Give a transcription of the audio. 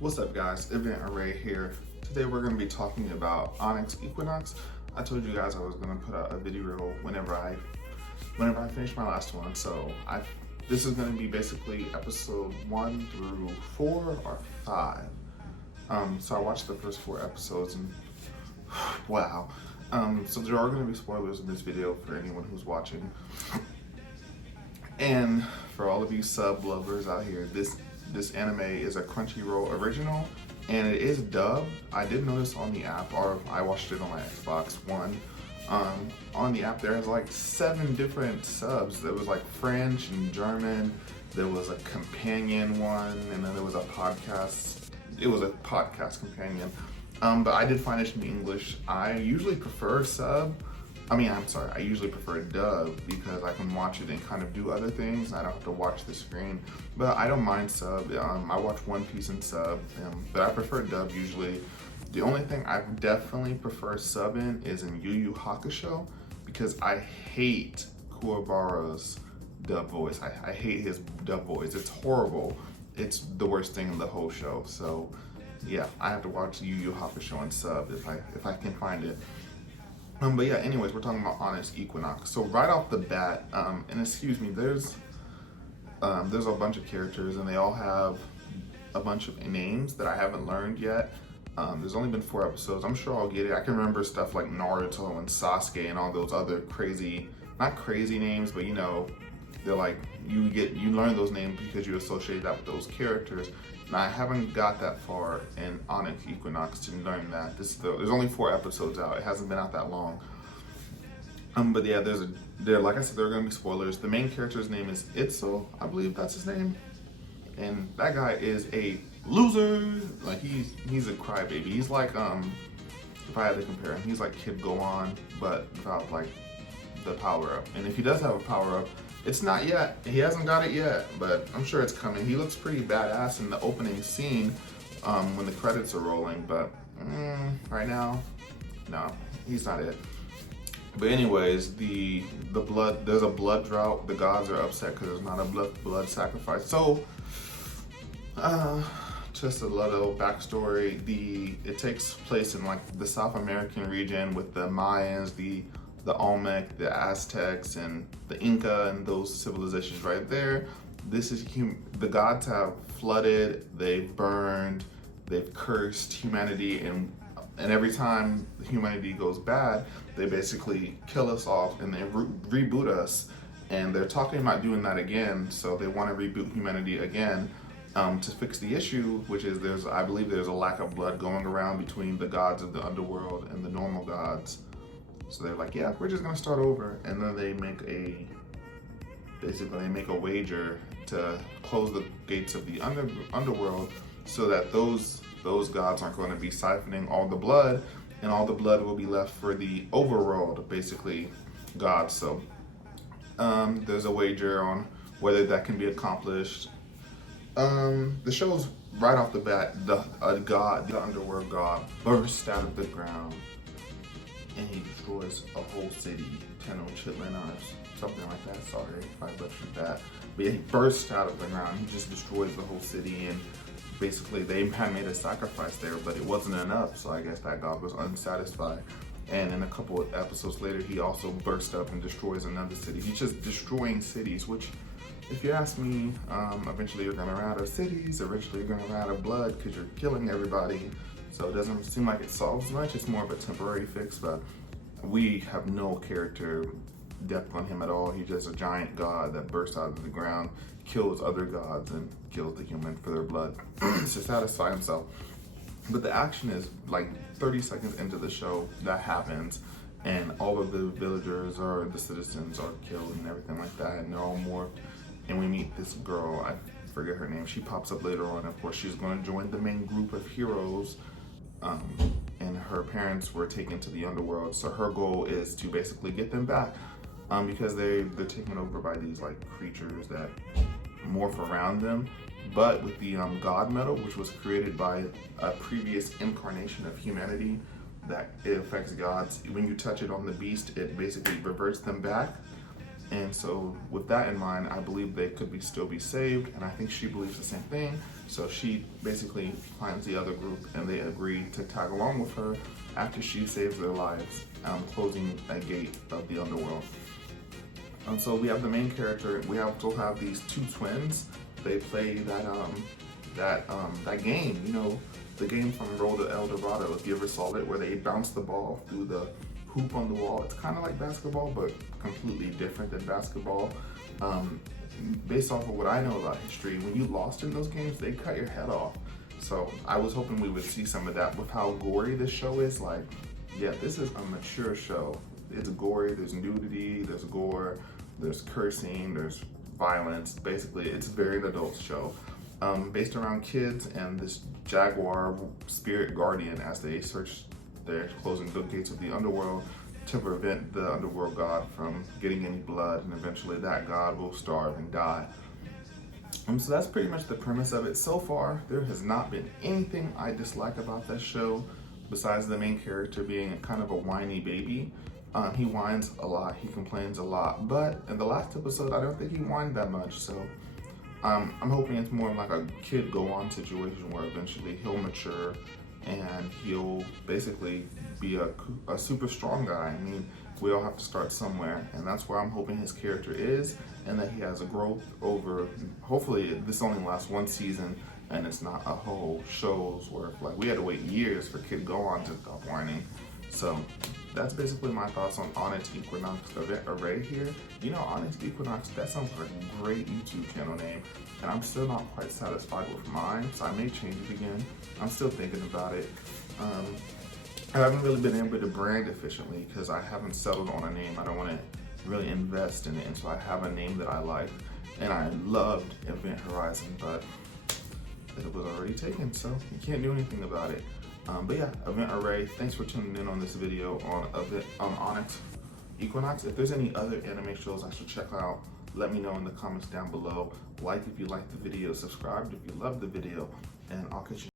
What's up, guys? Event Array here. Today we're going to be talking about Onyx Equinox. I told you guys I was going to put out a video whenever I finish my last one. So this is going to be basically episode 1 through 4 or 5. So I watched the first 4 episodes and wow. So there are going to be spoilers in this video for anyone who's watching. And for all of you sub lovers out here, this anime is a Crunchyroll original, and it is dubbed. I did notice on the app, or I watched it on my Xbox One. On the app, there's like 7 different subs. There was like French and German. There was a companion one, and then there was a podcast. It was a podcast companion. But I did find it in English. I usually prefer sub. I usually prefer dub because I can watch it and kind of do other things. I don't have to watch the screen, but I don't mind sub. I watch One Piece in sub, but I prefer dub usually. The only thing I definitely prefer sub in is in Yu Yu Hakusho because I hate Kuwabara's dub voice. I hate his dub voice. It's horrible. It's the worst thing in the whole show. So yeah, I have to watch Yu Yu Hakusho in sub if I can find it. But yeah, anyways, we're talking about Onyx Equinox. So right off the bat, and excuse me, there's a bunch of characters and they all have a bunch of names that I haven't learned yet. There's only been 4 episodes. I'm sure I'll get it. I can remember stuff like Naruto and Sasuke and all those other crazy, not crazy names, but you know, they're like, you learn those names because you associate that with those characters. And I haven't got that far in Onyx Equinox to learn that. There's only 4 episodes out. It hasn't been out that long. But yeah, like I said, there are gonna be spoilers. The main character's name is Itzo, I believe that's his name. And that guy is a loser. Like he's a crybaby. He's like if I had to compare him, he's like Kid Gohan, but without like the power up. And if he does have a power up, it's not yet. He hasn't got it yet, but I'm sure it's coming. He looks pretty badass in the opening scene when the credits are rolling, but right now, no, he's not it. But anyways, there's a blood drought. The gods are upset because there's not a blood sacrifice. So, just a little backstory. It takes place in like the South American region with the Mayans, the Olmec, the Aztecs, and the Inca, and those civilizations right there. The gods have flooded, they've burned, they've cursed humanity, and every time humanity goes bad, they basically kill us off and they reboot us. And they're talking about doing that again, so they want to reboot humanity again to fix the issue, which is I believe there's a lack of blood going around between the gods of the underworld and the normal gods. So they're like, yeah, we're just gonna start over, and then they make a wager to close the gates of the underworld, so that those gods aren't going to be siphoning all the blood, and all the blood will be left for the overworld, basically gods. So there's a wager on whether that can be accomplished. The show's right off the bat, the underworld god, bursts out of the ground. And he destroys a whole city, Tenochtitlan, something like that. Sorry if I butchered that. But yeah, he bursts out of the ground. He just destroys the whole city, and basically they had made a sacrifice there, but it wasn't enough. So I guess that god was unsatisfied. And then a couple of episodes later, he also bursts up and destroys another city. He's just destroying cities, which, if you ask me, eventually you're gonna run out of cities. Eventually you're gonna run out of blood because you're killing everybody. So it doesn't seem like it solves much. It's more of a temporary fix, but we have no character depth on him at all. He's just a giant god that bursts out of the ground, kills other gods, and kills the human for their blood to satisfy himself. But the action is like 30 seconds into the show that happens, and all of the villagers or the citizens are killed and everything like that, and they're all morphed. And we meet this girl, I forget her name. She pops up later on. Of course, she's going to join the main group of heroes. And her parents were taken to the underworld, so her goal is to basically get them back, because they're taken over by these like creatures that morph around them, but with the god metal, which was created by a previous incarnation of humanity, that it affects gods. When you touch it on the beast, it basically reverts them back. And so with that in mind, I believe they could still be saved, and I think she believes the same thing. So she basically finds the other group, and they agree to tag along with her after she saves their lives, closing a gate of the underworld. And so we have the main character. We also have these two twins. They play that game, you know, the game from Road to El Dorado, if you ever saw it, where they bounce the ball through the hoop on the wall. It's kind of like basketball, but completely different than basketball. Based off of what I know about history, when you lost in those games, they cut your head off. So I was hoping we would see some of that with how gory this show is. Like, yeah, this is a mature show. It's gory, there's nudity, there's gore, there's cursing, there's violence. Basically, it's a very adult show. Based around kids and this jaguar spirit guardian as they search their closing the gates of the underworld to prevent the underworld god from getting any blood, and eventually that god will starve and die. So that's pretty much the premise of it. So far, there has not been anything I dislike about that show besides the main character being kind of a whiny baby. He whines a lot, he complains a lot, but in the last episode, I don't think he whined that much. So I'm hoping it's more like a kid go on situation where eventually he'll mature and he'll basically be a super strong guy. I mean, we all have to start somewhere, and that's where I'm hoping his character is, and that he has a growth over, hopefully this only lasts one season and it's not a whole show's worth. Like, we had to wait years for Kid Go On to stop whining. So that's basically my thoughts on Onyx Equinox event array here. You know, Onyx Equinox, that sounds like a great YouTube channel name, and I'm still not quite satisfied with mine, so I may change it again. I'm still thinking about it. I haven't really been able to brand efficiently because I haven't settled on a name. I don't want to really invest in it, and so I have a name that I like, and I loved Event Horizon, but it was already taken, so you can't do anything about it. But yeah, Event Array, thanks for tuning in on this video on Onyx Equinox. If there's any other anime shows I should check out, let me know in the comments down below. Like if you liked the video, subscribe if you loved the video, and I'll catch you